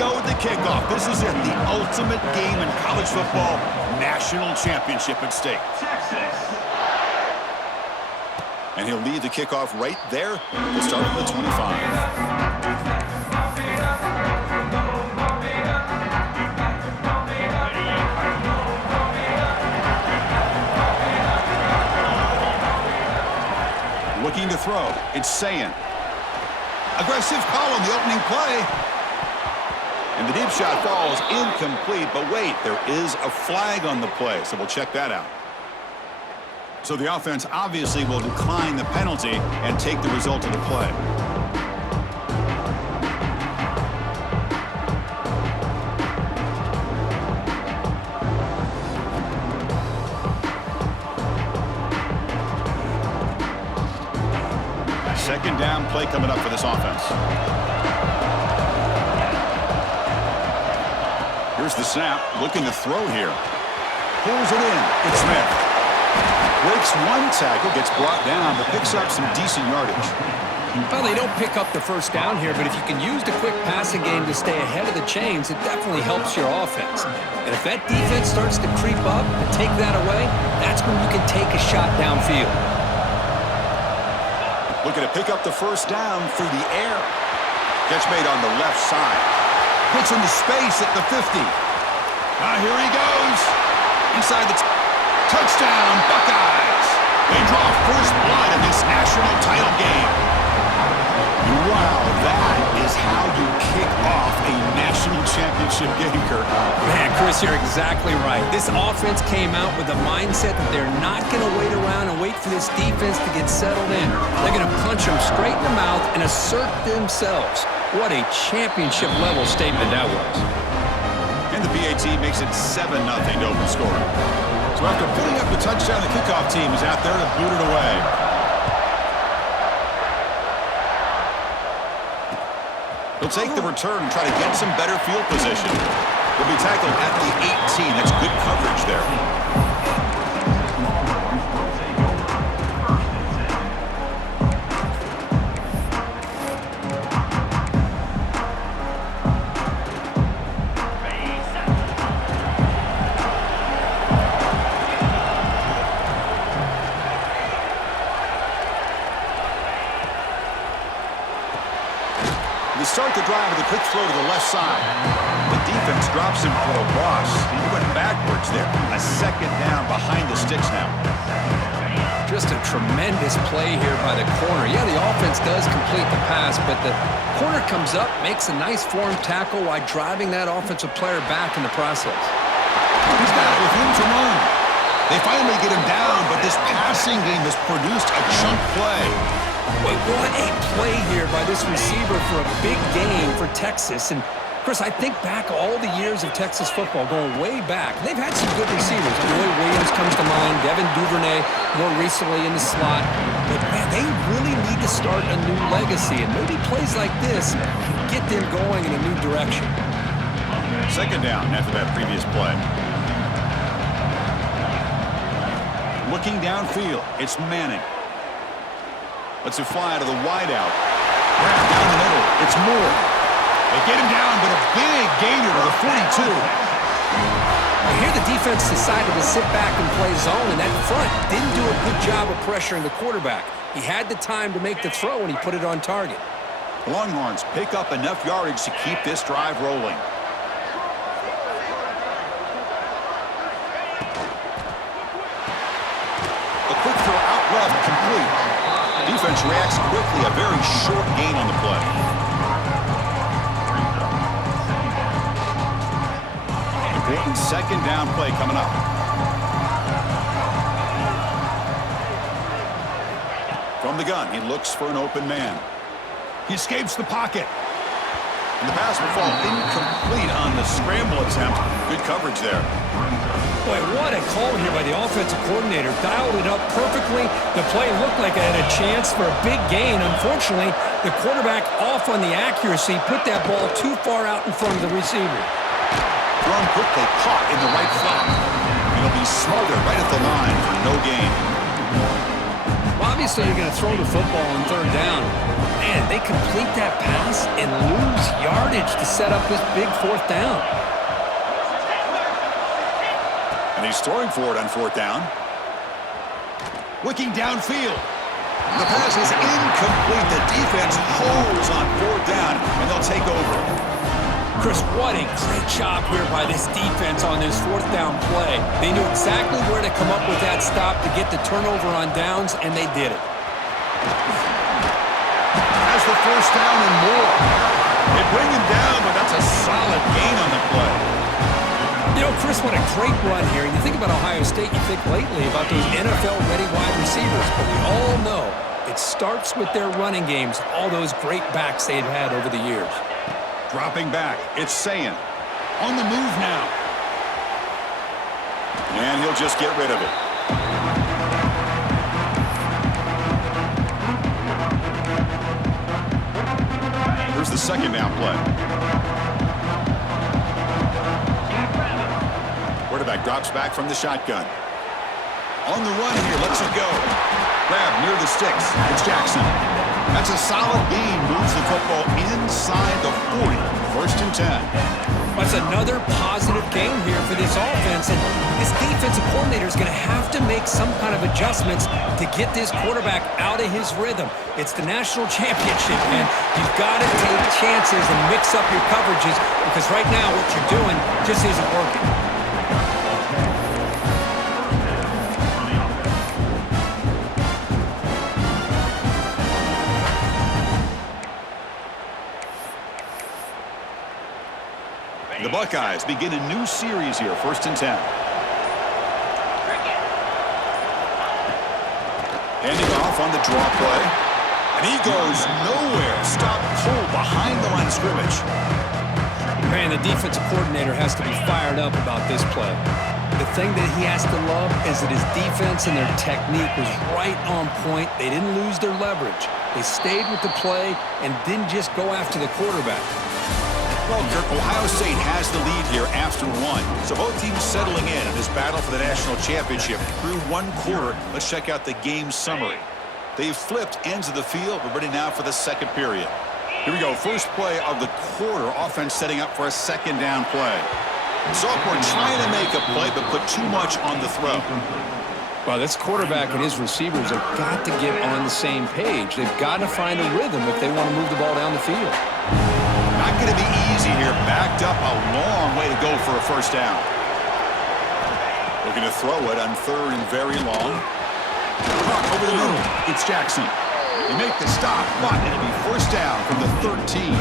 go with the kickoff. This is it, the ultimate game in college football, national championship at stake. And he'll lead the kickoff right there. We'll start at the 25. Looking to throw. It's Sayin. Aggressive call on the opening play. And the deep shot falls incomplete. But wait, there is a flag on the play, so we'll check that out. So the offense obviously will decline the penalty and take the result of the play. Second down play coming up for this offense. Here's the snap. Looking to throw here. Pulls it in. It's Smith. Breaks one tackle, gets brought down, but picks up some decent yardage. Well, they don't pick up the first down here, but if you can use the quick passing game to stay ahead of the chains, it definitely helps your offense. And if that defense starts to creep up and take that away, that's when you can take a shot downfield. Looking to pick up the first down through the air. Catch made on the left side. Gets into space at the 50. Here he goes. Inside the touchdown, Buckeyes. They draw first blood in this national title game. Wow, that is how you kick off a national championship game, Kirk. Man, Chris, you're exactly right. This offense came out with a mindset that they're not going to wait around and wait for this defense to get settled in. They're going to punch them straight in the mouth and assert themselves. What a championship-level statement that was. And the BAT makes it 7-0 to open scoring. So after putting up the touchdown, the kickoff team is out there to boot it away. He'll take the return and try to get some better field position. He'll be tackled at the 18. That's good coverage there. They start the drive with a quick throw to the left side. The defense drops him for a loss. He went backwards there. A second down behind the sticks now. Just a tremendous play here by the corner. Yeah, the offense does complete the pass, but the corner comes up, makes a nice form tackle while driving that offensive player back in the process. He's got it with room to run. They finally get him down, but this passing game has produced a chunk play. Wait, what a play here by this receiver for a big game for Texas. And, Chris, I think back all the years of Texas football, going way back. They've had some good receivers. Roy Williams comes to mind, Devin Duvernay more recently in the slot. But, man, they really need to start a new legacy. And maybe plays like this can get them going in a new direction. Second down after that previous play. Looking downfield, it's Manning. Lets it fly out of the wideout. Down the middle, it's Moore. They get him down, but a big gainer to the 42. Here the defense decided to sit back and play zone, and that front didn't do a good job of pressuring the quarterback. He had the time to make the throw, and he put it on target. The Longhorns pick up enough yardage to keep this drive rolling. A quick throw out left, complete. Defense reacts quickly, a very short gain on the play. Important second down play coming up. From the gun, he looks for an open man. He escapes the pocket. And the pass will fall incomplete on the scramble attempt. Good coverage there. Boy, what a call here by the offensive coordinator. Dialed it up perfectly. The play looked like it had a chance for a big gain. Unfortunately, the quarterback off on the accuracy, put that ball too far out in front of the receiver. Thrown quickly, caught in the right flap. It'll be smothered right at the line for no gain. Well, obviously you're going to throw the football on third down. Man, they complete that pass and lose yardage to set up this big fourth down. And he's throwing for it on fourth down. Looking downfield. The pass is incomplete. The defense holds on fourth down, and they'll take over. Chris, what a great job here by this defense on this fourth down play. They knew exactly where to come up with that stop to get the turnover on downs, and they did it. Has the first down and more. They bring him down, but that's a solid gain on the play. You know, Chris, what a great run here. You think about Ohio State, you think lately about those NFL-ready wide receivers, but we all know it starts with their running games, all those great backs they've had over the years. Dropping back, it's Sayin. On the move now. And he'll just get rid of it. Here's the second down play. Quarterback drops back from the shotgun. On the run here, lets it go. Grab near the sticks. It's Jackson. That's a solid gain. Moves the football inside the 40. First and 10. That's another positive game here for this offense. And this defensive coordinator is going to have to make some kind of adjustments to get this quarterback out of his rhythm. It's the national championship, man. You've got to take chances and mix up your coverages because right now what you're doing just isn't working. The Buckeyes begin a new series here, first and 10. Handing off on the draw play. And he goes nowhere. Stop pull behind the line of scrimmage. Man, the defensive coordinator has to be fired up about this play. The thing that he has to love is that his defense and their technique was right on point. They didn't lose their leverage. They stayed with the play and didn't just go after the quarterback. Well, Kirk, Ohio State has the lead here after one. So both teams settling in this battle for the national championship through one quarter. Let's check out the game summary. They've flipped ends of the field. We're ready now for the second period. Here we go. First play of the quarter. Offense setting up for a second down play. Sophomore trying to make a play, but put too much on the throw. Well, this quarterback and his receivers have got to get on the same page. They've got to find a rhythm if they want to move the ball down the field. Not going to be easy here. Backed up a long way to go for a first down. Looking to throw it on third and very long. Caught over the middle. It's Jackson. They make the stop, but it'll be first down from the 13.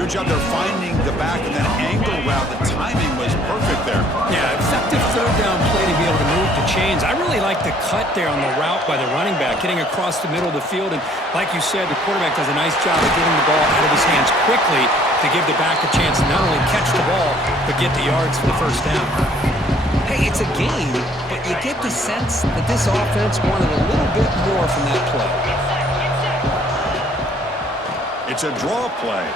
Good job there finding the back and that angle route. The timing was perfect there. Yeah, effective third down play to be able to move the chains. I really like the cut there on the route by the running back, getting across the middle of the field. And like you said, the quarterback does a nice job of getting the ball out of his hands quickly to give the back a chance to not only catch the ball, but get the yards for the first down. Hey, it's a game, but you get the sense that this offense wanted a little bit more from that play. It's a draw play.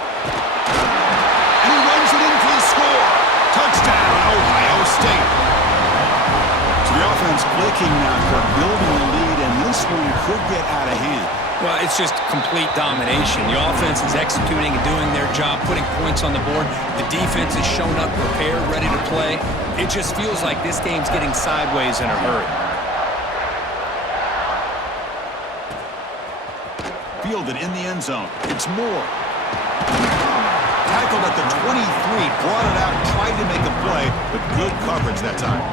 And he runs it in for the score. Touchdown, Ohio State. So the offense clicking now, building a lead, and this one could get out of hand. Well, it's just complete domination. The offense is executing and doing their job, putting points on the board. The defense has shown up prepared, ready to play. It just feels like this game's getting sideways in a hurry. Fielded in the end zone. It's Moore. Tackled at the 23, brought it out, tried to make a play, but good coverage that time.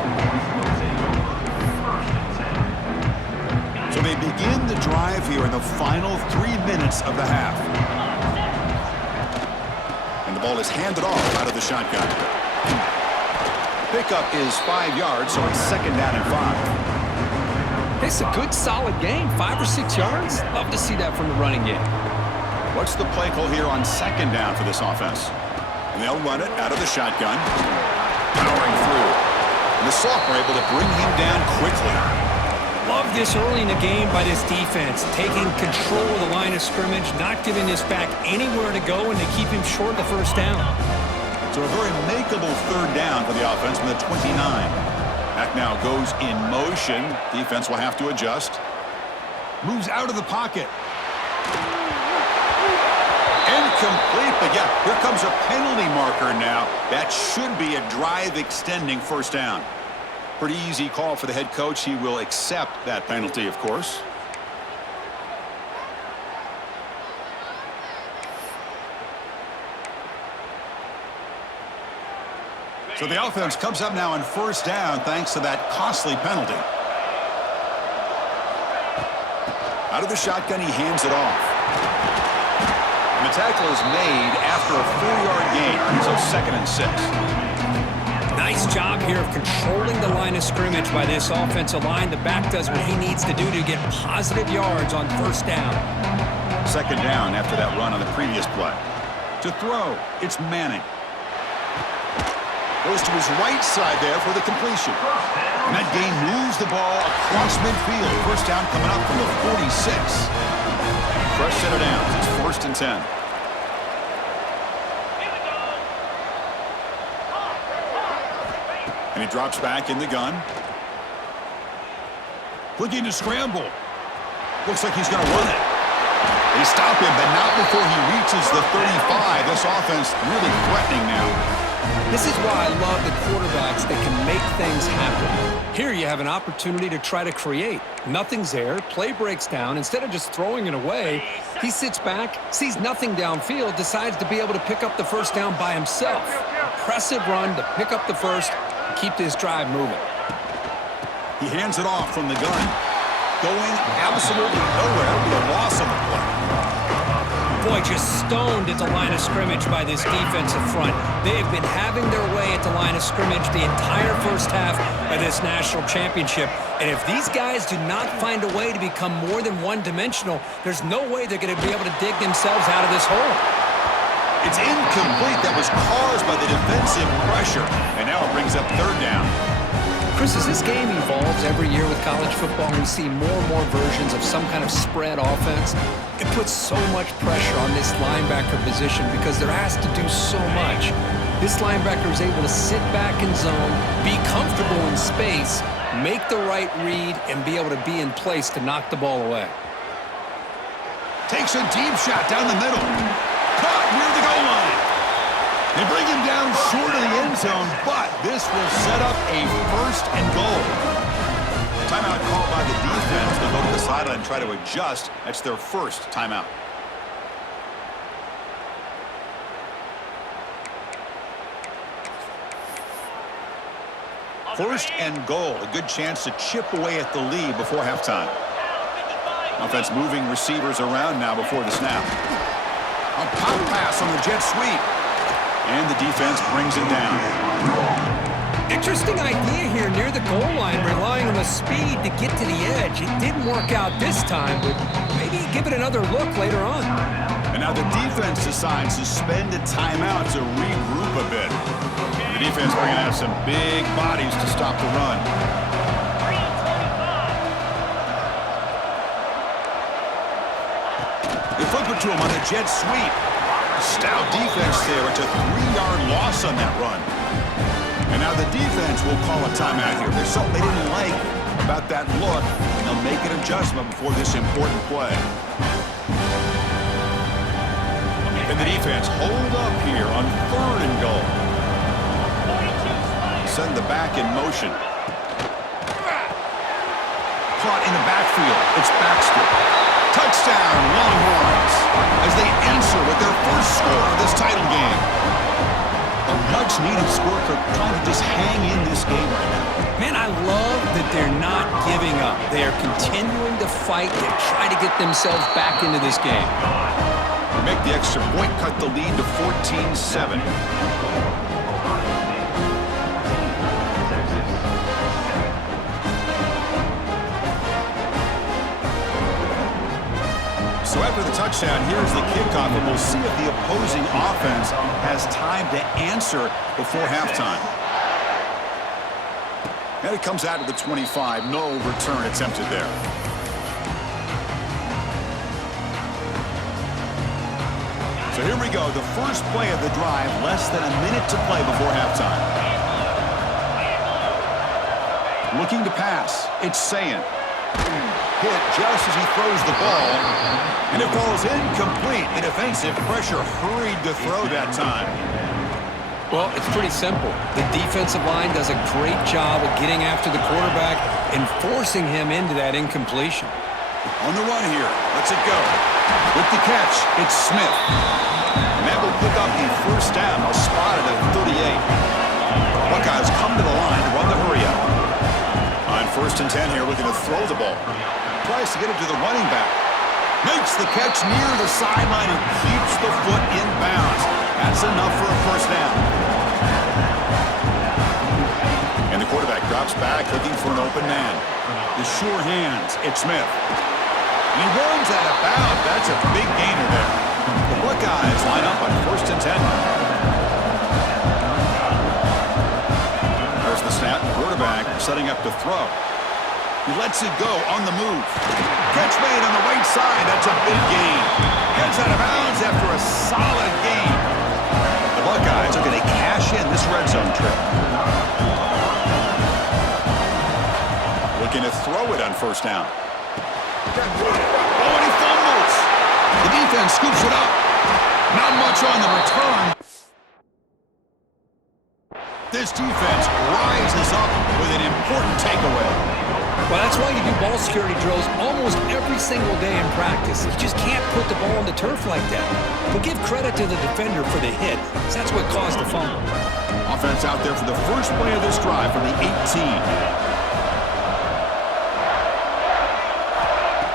So they begin the drive here in the final 3 minutes of the half. And the ball is handed off out of the shotgun. Pickup is 5 yards, so it's second down and 5. It's a good, solid game. 5 or 6 yards. Love to see that from the running game. What's the play call here on second down for this offense? And they'll run it out of the shotgun. Powering through. And the sophomore able to bring him down quickly. Love this early in the game by this defense. Taking control of the line of scrimmage, not giving this back anywhere to go, and to keep him short the first down. So a very makeable third down for the offense from the 29. Back now goes in motion. Defense will have to adjust. Moves out of the pocket. Incomplete, but yeah, here comes a penalty marker now. That should be a drive-extending first down. Pretty easy call for the head coach. He will accept that penalty, of course. So the offense comes up now on first down thanks to that costly penalty. Out of the shotgun, he hands it off. And the tackle is made after a 4-yard gain, so 2nd and 6. Nice job here of controlling the line of scrimmage by this offensive line. The back does what he needs to do to get positive yards on first down. 2nd down after that run on the previous play. To throw, it's Manning. Goes to his right side there for the completion. And that gain moves the ball across midfield. First down coming up from the 46. Fresh set of downs. It's 1st and 10. And he drops back in the gun. Looking to scramble. Looks like he's going to run it. They stop him, but not before he reaches the 35. This offense really threatening now. This is why I love the quarterbacks that can make things happen. Here you have an opportunity to try to create. Nothing's there. Play breaks down. Instead of just throwing it away, he sits back, sees nothing downfield, decides to be able to pick up the first down by himself. Impressive run to pick up the first and keep this drive moving. He hands it off from the gun. Going absolutely nowhere. It'll be a loss on the play. Boy, just stoned at the line of scrimmage by this defensive front. They've been having their way at the line of scrimmage the entire first half of this national championship. And if these guys do not find a way to become more than one-dimensional, there's no way they're going to be able to dig themselves out of this hole. It's incomplete. That was caused by the defensive pressure. And now it brings up 3rd down. Chris, as this game evolves every year with college football, we see more and more versions of some kind of spread offense. It puts so much pressure on this linebacker position because they're asked to do so much. This linebacker is able to sit back in zone, be comfortable in space, make the right read, and be able to be in place to knock the ball away. Takes a deep shot down the middle. Caught near the goal line. They bring him down short of the end zone, but this will set up a 1st and goal. Timeout called by the defense. They'll go to the sideline and try to adjust. That's their first timeout. First and goal. A good chance to chip away at the lead before halftime. Offense moving receivers around now before the snap. A pop pass on the jet sweep. And the defense brings it down. Interesting idea here near the goal line, relying on the speed to get to the edge. It didn't work out this time, but maybe give it another look later on. And now the defense decides to spend a timeout to regroup a bit. The defense bringing out some big bodies to stop the run. They flip it to him on the jet sweep. Stout defense there. It's a 3-yard loss on that run. And now the defense will call a timeout here. There's something they didn't like about that look, and they'll make an adjustment before this important play. And the defense hold up here on 3rd and goal. Send the back in motion. Caught in the backfield. It's Baxter. Touchdown, Longhorns, as they answer with their first score of this title game. A much-needed score for trying to just hang in this game right now. Man, I love that they're not giving up. They are continuing to fight and try to get themselves back into this game. They make the extra point, cut the lead to 14-7. So after the touchdown, here's the kickoff, and we'll see if the opposing offense has time to answer before halftime. And it comes out to the 25. No return attempted there. So here we go. The first play of the drive, less than a minute to play before halftime. Looking to pass. It's Sayin. hit just as he throws the ball, and it falls incomplete. The defensive pressure hurried to throw that time. Well, it's pretty simple. The defensive line does a great job of getting after the quarterback and forcing him into that incompletion. On the run here. Lets it go. With the catch, it's Smith. And that will pick up the first down. They'll spot it at 38. Buckeyes come to the line to run the hurry-up. On 1st and 10 here, looking to throw the ball. Tries to get it to the running back. Makes the catch near the sideline and keeps the foot in bounds. That's enough for a first down. And the quarterback drops back, looking for an open man. The sure hands, it's Smith. And he runs out of bounds. That's a big gainer there. The Buckeyes line up on 1st and 10. There's the snap. Quarterback setting up to throw. He lets it go on the move. Catch made on the right side. That's a big gain. Gets out of bounds after a solid gain. The Buckeyes are going to cash in this red zone trip. Looking to throw it on 1st down. Oh, and he fumbles. The defense scoops it up. Not much on the return. This defense rises up with an important takeaway. Well, that's why you do ball security drills almost every single day in practice. You just can't put the ball on the turf like that. But give credit to the defender for the hit, because that's what caused the fumble. Offense out there for the first play of this drive from the 18.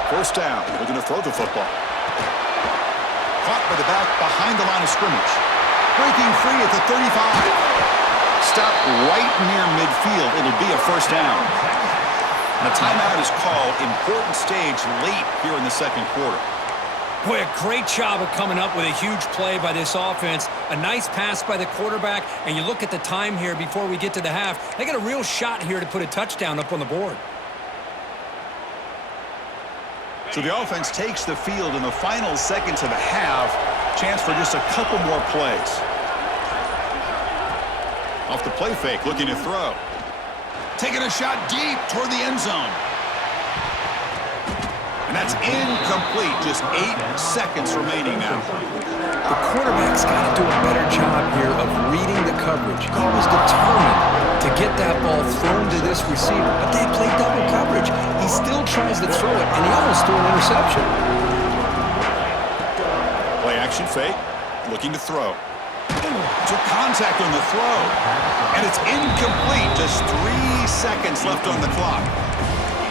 1st down. They're going to throw the football. Caught by the back behind the line of scrimmage. Breaking free at the 35. Stopped right near midfield. It'll be a 1st down. And a timeout is called. Important stage late here in the 2nd quarter. Boy, a great job of coming up with a huge play by this offense. A nice pass by the quarterback. And you look at the time here before we get to the half. They got a real shot here to put a touchdown up on the board. So the offense takes the field in the final seconds of the half. Chance for just a couple more plays. Off the play fake, looking to throw. Taking a shot deep toward the end zone. And that's incomplete. Just 8 seconds remaining now. The quarterback's got to do a better job here of reading the coverage. He was determined to get that ball thrown to this receiver, but they played double coverage. He still tries to throw it, and he almost threw an interception. Play action fake, looking to throw. Took contact on the throw, and it's incomplete. Just 3 seconds left on the clock.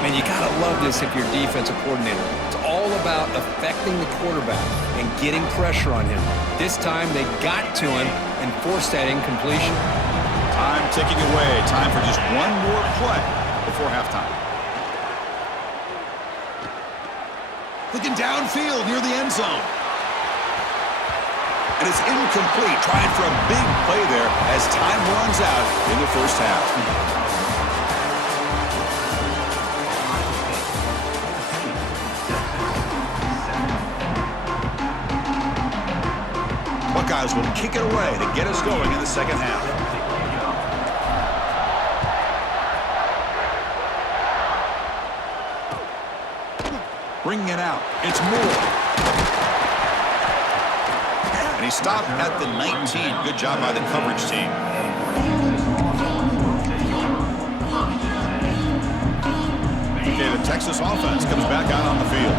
Man, you got to love this if you're a defensive coordinator. It's all about affecting the quarterback and getting pressure on him. This time, they got to him and forced that incompletion. Time ticking away. Time for just one more play before halftime. Looking downfield near the end zone. And it's incomplete. Trying for a big play there as time runs out in the 1st half. Buckeyes will kick it away to get us going in the 2nd half. Bringing it out. It's Moore. And he stopped at the 19. Good job by the coverage team. Okay, the Texas offense comes back out on the field.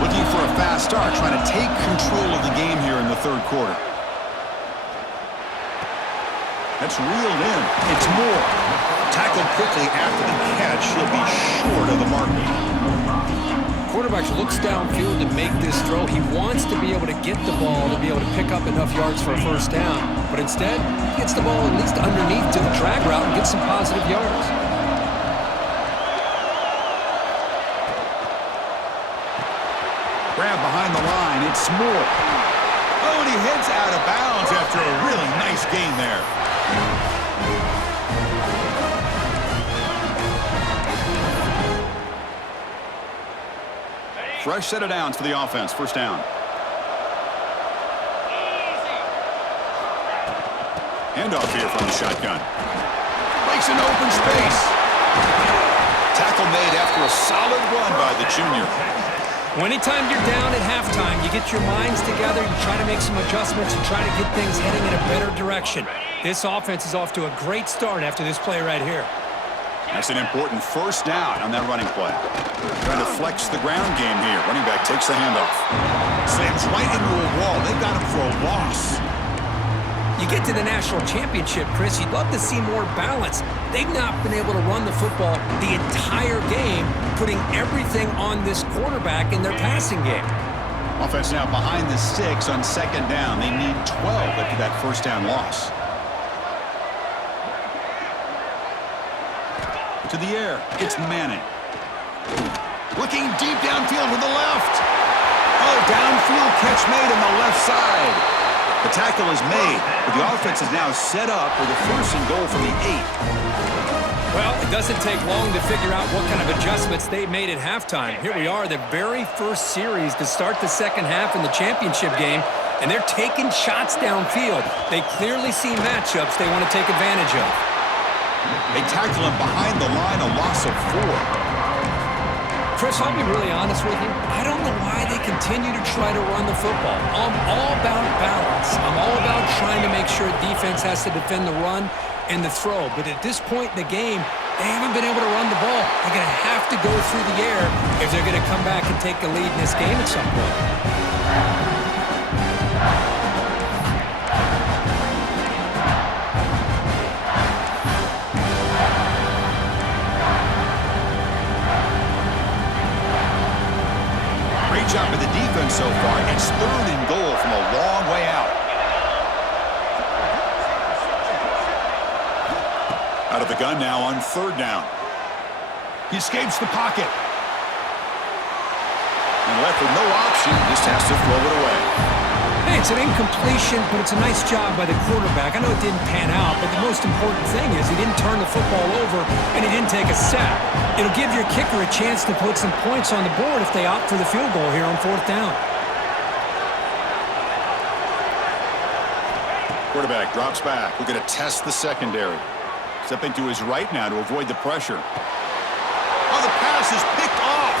Looking for a fast start, trying to take control of the game here in the 3rd quarter. That's reeled in. It's Moore. Tackled quickly after the catch. He'll be short of the marker. Quarterback looks downfield to make this throw. He wants to be able to get the ball to be able to pick up enough yards for a 1st down. But instead, he gets the ball at least underneath to the drag route and gets some positive yards. Grab behind the line. It's Moore. Oh, and he heads out of bounds after a really nice gain there. Fresh set of downs for the offense. 1st down. Handoff here from the shotgun. Makes an open space. Tackle made after a solid run by the junior. Well, anytime you're down at halftime, you get your minds together, you try to make some adjustments, and try to get things heading in a better direction. This offense is off to a great start after this play right here. That's an important first down on that running play. Trying to flex the ground game here. Running back takes the handoff. Slams right into a wall. They got him for a loss. You get to the national championship, Chris, you'd love to see more balance. They've not been able to run the football the entire game, putting everything on this quarterback in their passing game. Offense now behind the 6 on second down. They need 12 after that first down loss. To the air, it's Manning. Looking deep downfield to the left. Oh, downfield catch made on the left side. The tackle is made, but the offense is now set up for the first and goal from the 8. Well, it doesn't take long to figure out what kind of adjustments they made at halftime. Here we are, the very first series to start the second half in the championship game, and they're taking shots downfield. They clearly see matchups they want to take advantage of. They tackle him behind the line, a loss of 4. Chris, I'll be really honest with you. I don't know why they continue to try to run the football. I'm all about balance. I'm all about trying to make sure defense has to defend the run and the throw. But at this point in the game, they haven't been able to run the ball. They're going to have to go through the air if they're going to come back and take the lead in this game at some point. Great job by the defense so far. It's third and goal from a long way out. Out of the gun now on third down. He escapes the pocket. And left with no option, just has to throw it away. Hey, it's an incompletion, but it's a nice job by the quarterback. I know it didn't pan out, but the most important thing is he didn't turn the football over and he didn't take a sack. It'll give your kicker a chance to put some points on the board if they opt for the field goal here on fourth down. Quarterback drops back. We're going to test the secondary. Stepping to his right now to avoid the pressure. Oh, the pass is picked off.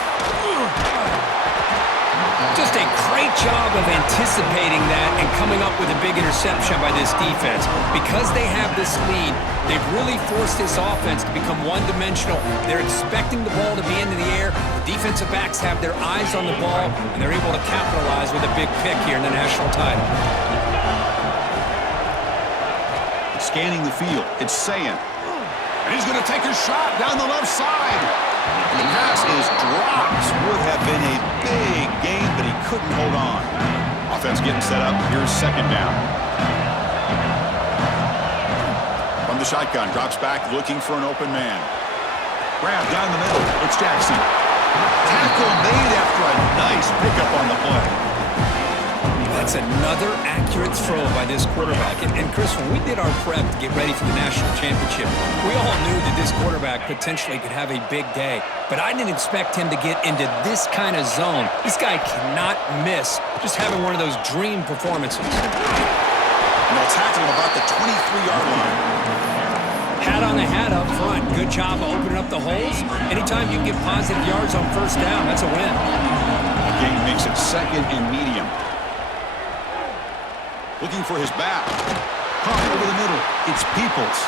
Just a great job of anticipating that and coming up with a big interception by this defense. Because they have this lead, they've really forced this offense to become one-dimensional. They're expecting the ball to be into the air. The defensive backs have their eyes on the ball, and they're able to capitalize with a big pick here in the national title. Scanning the field, it's Sayan. And he's going to take a shot down the left side. The pass is dropped. Would have been a big gain, but he couldn't hold on. Offense getting set up. Here's second down. From the shotgun, drops back, looking for an open man. Grab down the middle. It's Jackson. Tackle made after a nice pickup on the play. That's another accurate throw by this quarterback. And Chris, when we did our prep to get ready for the national championship, we all knew that this quarterback potentially could have a big day. But I didn't expect him to get into this kind of zone. This guy cannot miss just having one of those dream performances. And they'll tackle him about the 23-yard line. Hat on the hat up front. Good job of opening up the holes. Anytime you can get positive yards on first down, that's a win. The game makes it second and medium. Looking for his back. Pump over the middle. It's Peoples.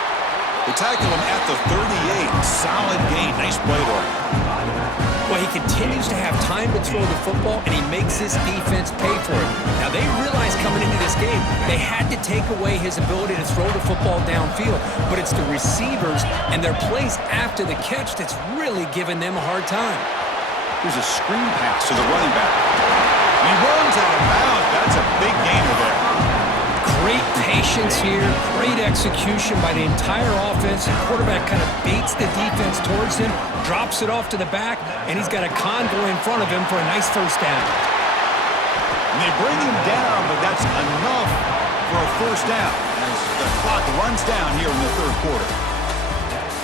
They tackle him at the 38. Solid gain. Nice play there. Well, he continues to have time to throw the football, and he makes his defense pay for it. Now, they realized coming into this game, they had to take away his ability to throw the football downfield. But it's the receivers and their plays after the catch that's really giving them a hard time. Here's a screen pass to the running back. He runs out of bounds. That's a big gainer there. Great patience here, great execution by the entire offense. The quarterback kind of baits the defense towards him, drops it off to the back, and he's got a convoy in front of him for a nice first down. And they bring him down, but that's enough for a first down as the clock runs down here in the third quarter.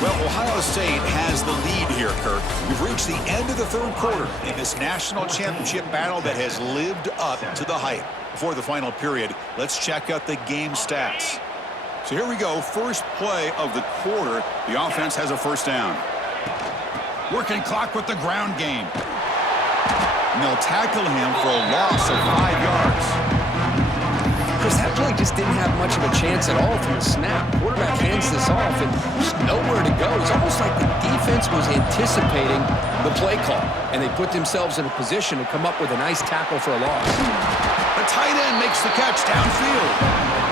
Well, Ohio State has the lead here, Kirk. We've reached the end of the third quarter in this national championship battle that has lived up to the hype. Before the final period, let's check out the game stats. So here we go. First play of the quarter. The offense has a first down. Working clock with the ground game. And they'll tackle him for a loss of 5 yards. Chris, that play just didn't have much of a chance at all from the snap. Quarterback hands this off and just nowhere to go. It's almost like the defense was anticipating the play call, and they put themselves in a position to come up with a nice tackle for a loss. The tight end makes the catch downfield.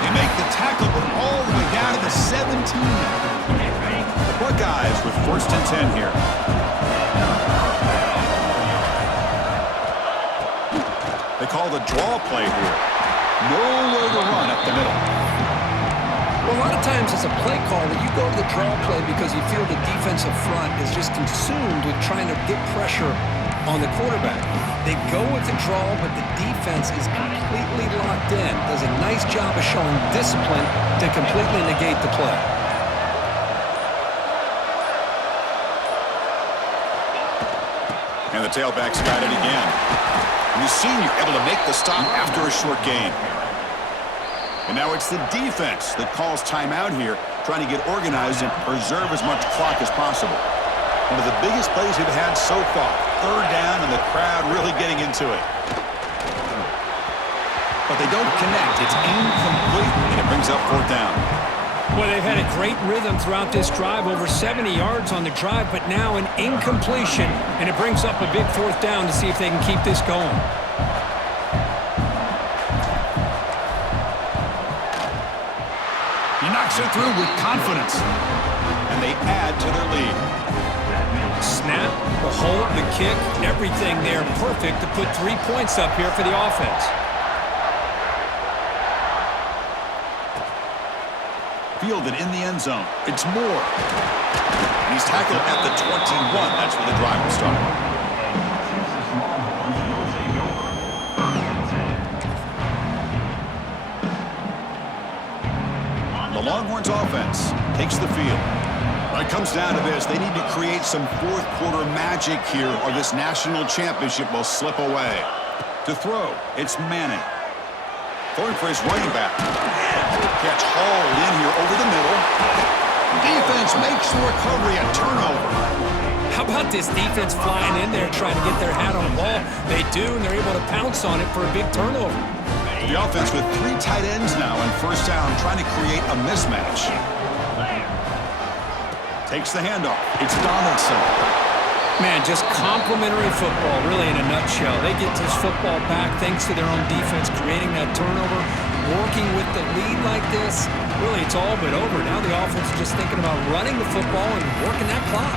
They make the tackle, but all the way down to the 17. The Buckeyes with 1st and 10 here. They call the draw play here. Nowhere to run up the middle. Well, a lot of times as a play caller, you go to the draw play because you feel the defensive front is just consumed with trying to get pressure on the quarterback. They go with the draw, but the defense is completely locked in. Does a nice job of showing discipline to completely negate the play. And the tailback's got it again. And the senior able to make the stop after a short gain. And now it's the defense that calls timeout here, trying to get organized and preserve as much clock as possible. One of the biggest plays we've had so far. 3rd down and the crowd really getting into it. But they don't connect. It's incomplete, and it brings up 4th down. Well, they've had a great rhythm throughout this drive, over 70 yards on the drive, but now an incompletion, and it brings up a big 4th down to see if they can keep this going. He knocks it through with confidence, and they add to their lead. Snap, the hold, the kick, everything there perfect to put 3 points up here for the offense. Fielded in the end zone. It's Moore. And he's tackled at the 21. That's where the drive will start. The Longhorns offense takes the field. When it comes down to this, they need to create some 4th quarter magic here, or this national championship will slip away. To throw, it's Manning. Throwing for his running back. Catch hauled in here over the middle. Defense makes the recovery, a turnover. How about this defense flying in there trying to get their hat on the ball? They do, and they're able to pounce on it for a big turnover. The offense with 3 tight ends now on 1st down, trying to create a mismatch. Takes the handoff. It's Donaldson. Man, just complimentary football, really, in a nutshell. They get this football back thanks to their own defense, creating that turnover, working with the lead like this. Really, it's all but over. Now the offense is just thinking about running the football and working that clock.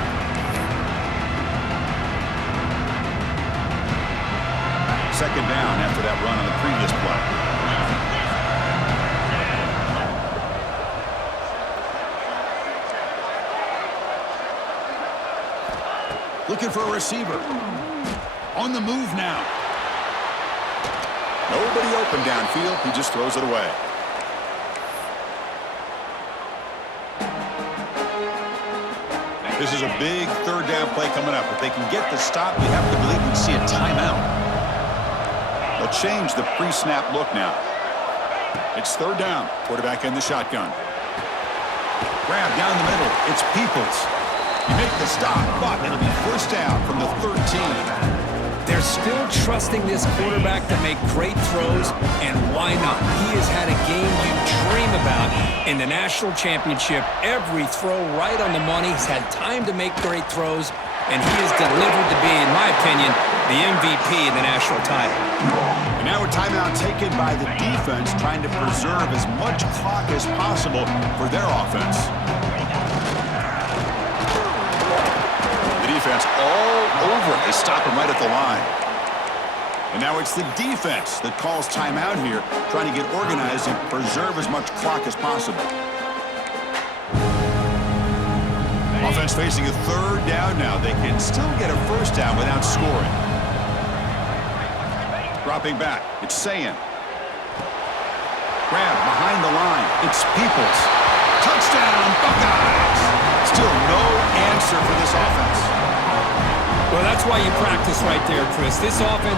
Second down after that run on the previous play. Looking for a receiver. On the move now. Nobody open downfield. He just throws it away. This is a big 3rd down play coming up. If they can get the stop, we have to believe we see a timeout. They'll change the pre-snap look now. It's 3rd down. Quarterback in the shotgun. Grab down the middle. It's Peoples. You make the stop, but it'll be 1st down from the 13. They're still trusting this quarterback to make great throws, and why not? He has had a game you dream about in the national championship. Every throw right on the money. He's had time to make great throws, and he has delivered to be, in my opinion, the MVP in the national title. And now a timeout taken by the defense, trying to preserve as much clock as possible for their offense. Defense all over. They stop him right at the line. And now it's the defense that calls timeout here, trying to get organized and preserve as much clock as possible. Offense facing a 3rd down now. They can still get a 1st down without scoring. Dropping back. It's Sayin. Grab behind the line. It's Peoples. Touchdown, Buckeyes! Still no answer for this offense. Well, that's why you practice right there, Chris. This offense